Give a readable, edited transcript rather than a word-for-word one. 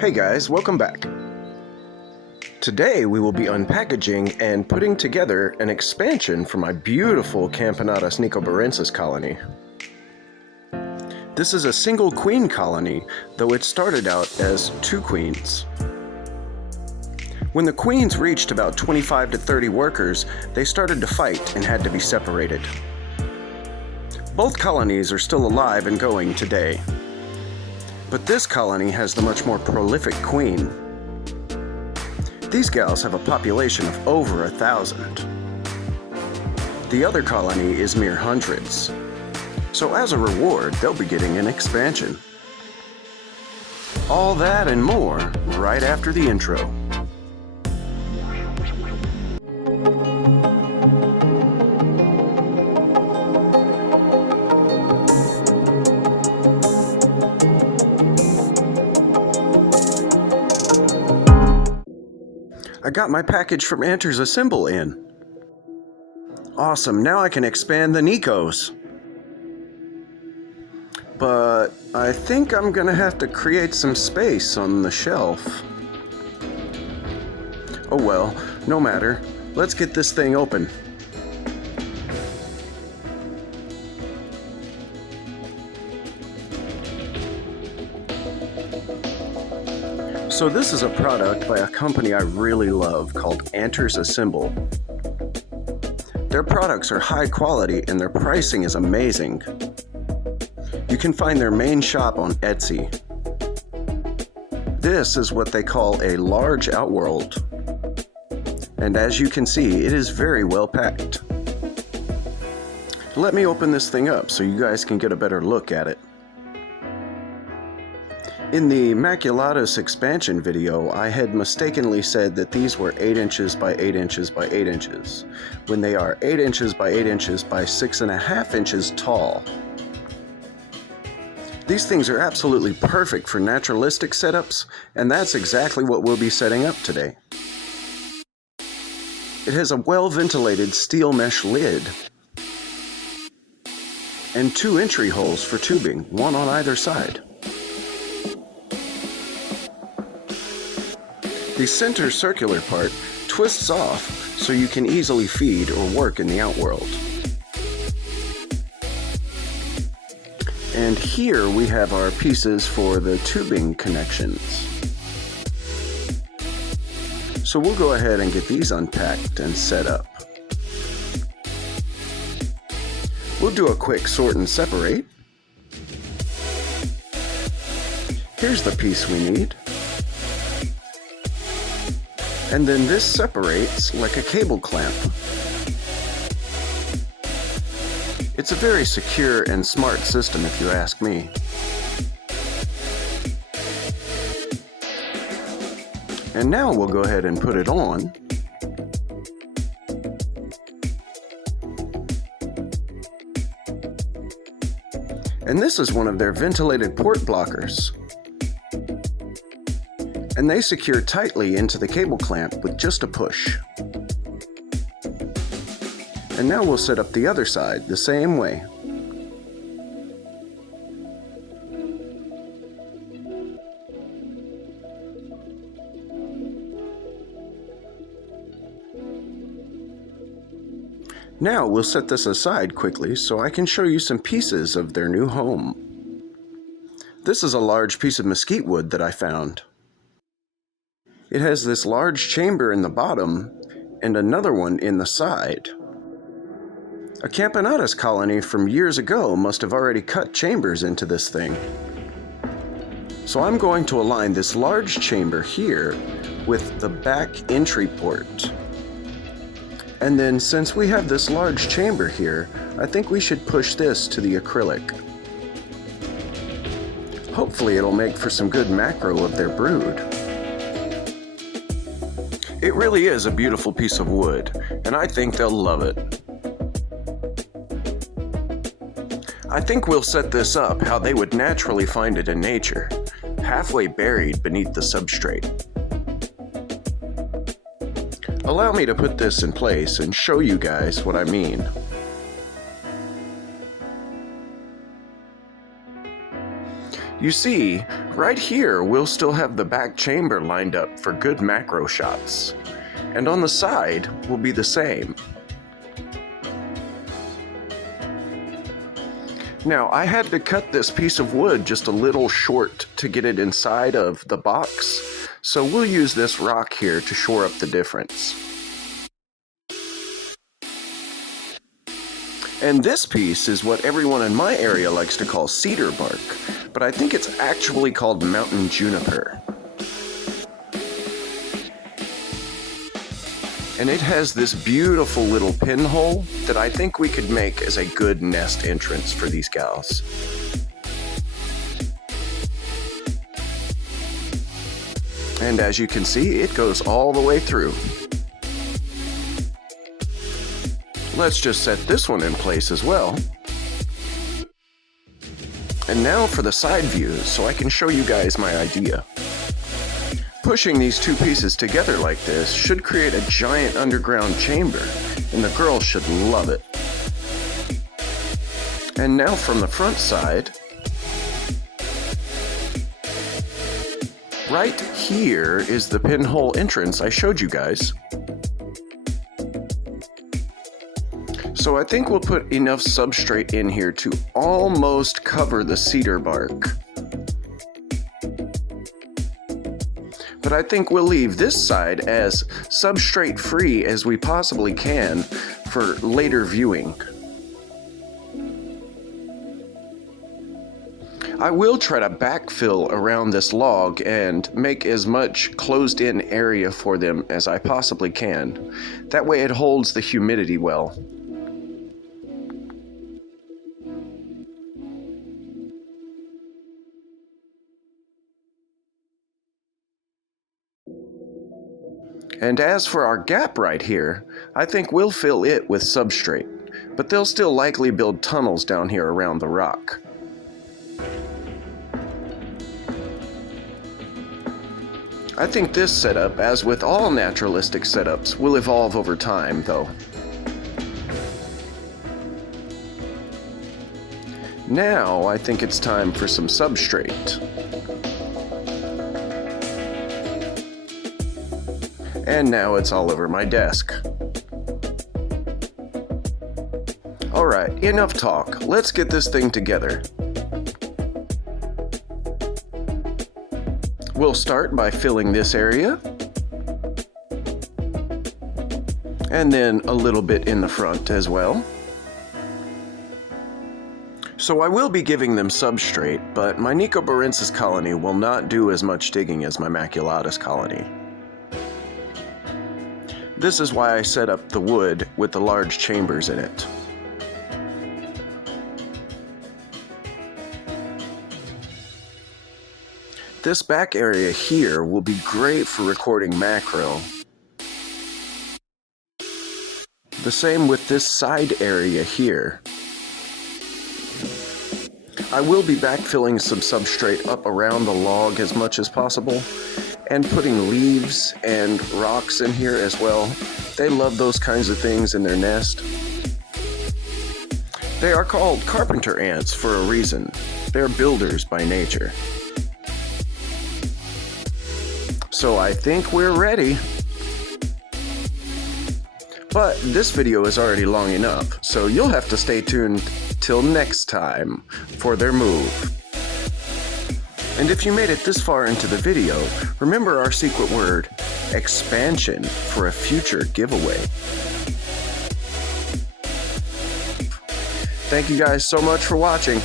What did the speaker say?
Hey guys, welcome back. Today we will be unpackaging and putting together an expansion for my beautiful C.Nicobarensis colony. This is a single queen colony, though it started out as 2 queens. When the queens reached about 25 to 30 workers, they started to fight and had to be separated. Both colonies are still alive and going today. But this colony has the much more prolific queen. These gals have a population of over 1,000. The other colony is mere hundreds. So as a reward, they'll be getting an expansion. All that and more right after the intro. I got my package from Naturalistic in. Awesome, now I can expand the Nicos. But I think I'm gonna have to create some space on the shelf. Oh well, no matter. Let's get this thing open. So this is a product by a company I really love called Naturalistic. Their products are high quality and their pricing is amazing. You can find their main shop on Etsy. This is what they call a large outworld. And as you can see, it is very well packed. Let me open this thing up so you guys can get a better look at it. In the Maculatus expansion video, I had mistakenly said that these were 8 inches by 8 inches by 8 inches, when they are 8 inches by 8 inches by 6.5 inches tall. These things are absolutely perfect for naturalistic setups, and that's exactly what we'll be setting up today. It has a well-ventilated steel mesh lid, and 2 entry holes for tubing, one on either side. The center circular part twists off so you can easily feed or work in the outworld. And here we have our pieces for the tubing connections. So we'll go ahead and get these unpacked and set up. We'll do a quick sort and separate. Here's the piece we need. And then this separates like a cable clamp. It's a very secure and smart system if you ask me. And now we'll go ahead and put it on. And this is one of their ventilated port blockers. And they secure tightly into the cable clamp with just a push. And now we'll set up the other side the same way. Now we'll set this aside quickly so I can show you some pieces of their new home. This is a large piece of mesquite wood that I found. It has this large chamber in the bottom and another one in the side. A Camponotus colony from years ago must have already cut chambers into this thing. So I'm going to align this large chamber here with the back entry port. And then since we have this large chamber here, I think we should push this to the acrylic. Hopefully it'll make for some good macro of their brood. It really is a beautiful piece of wood, and I think they'll love it. I think we'll set this up how they would naturally find it in nature, halfway buried beneath the substrate. Allow me to put this in place and show you guys what I mean. You see, Right here, we'll still have the back chamber lined up for good macro shots. And on the side will be the same. Now, I had to cut this piece of wood just a little short to get it inside of the box, so we'll use this rock here to shore up the difference. And this piece is what everyone in my area likes to call cedar bark, but I think it's actually called mountain juniper. And it has this beautiful little pinhole that I think we could make as a good nest entrance for these gals. And as you can see, it goes all the way through. Let's just set this one in place as well. And now for the side views, so I can show you guys my idea. Pushing these two pieces together like this should create a giant underground chamber, and the girls should love it. And now from the front side, right here is the pinhole entrance I showed you guys. So I think we'll put enough substrate in here to almost cover the cedar bark. But I think we'll leave this side as substrate free as we possibly can for later viewing. I will try to backfill around this log and make as much closed in area for them as I possibly can. That way it holds the humidity well. And as for our gap right here, I think we'll fill it with substrate, but they'll still likely build tunnels down here around the rock. I think this setup, as with all naturalistic setups, will evolve over time, though. Now, I think it's time for some substrate. And now it's all over my desk. Alright, enough talk. Let's get this thing together. We'll start by filling this area. And then a little bit in the front as well. So I will be giving them substrate, but my Nicobarensis colony will not do as much digging as my Maculatus colony. This is why I set up the wood with the large chambers in it. This back area here will be great for recording macro. The same with this side area here. I will be backfilling some substrate up around the log as much as possible, and putting leaves and rocks in here as well. They love those kinds of things in their nest. They are called carpenter ants for a reason. They're builders by nature. So I think we're ready. But this video is already long enough, so you'll have to stay tuned till next time for their move. And if you made it this far into the video, remember our secret word, expansion, for a future giveaway. Thank you guys so much for watching.